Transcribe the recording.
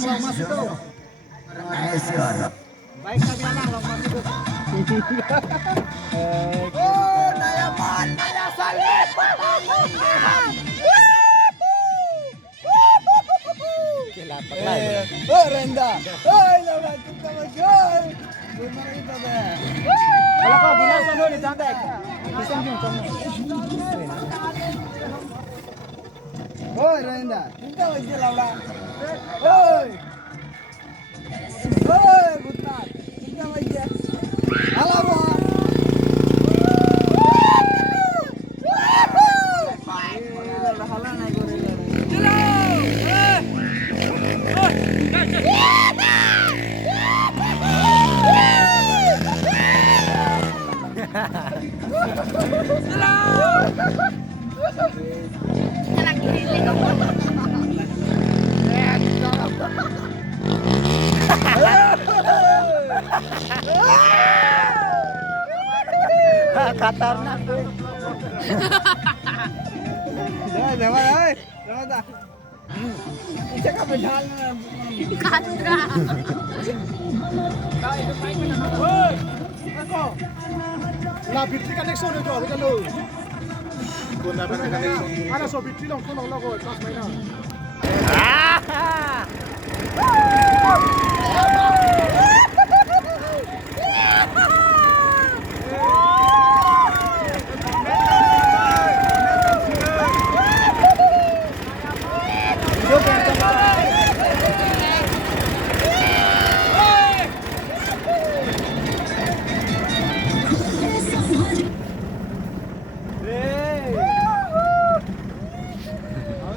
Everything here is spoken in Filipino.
Baik kami anak lang masuk. Oh, nayaman, nayasalit, patangan. Oh, Renda. Ay, lawan kita mag-goal. Bumara kita ba? Wala ko binasa no ni Tantek. Isang yung tomo. Oh, Renda. Kita mag-lawan. Oy. Oy, Butnat. Kita mag-. Alam mo. Hala na ko rin. Katar na. Dah, dah, ay. Dah, dah. Isa ka pedal na. Katra. Hoy! Ako. La bitri connection ito, ano kalo? Kuna ba connection? Ana so bitri lang kuno lang ko, pas may na.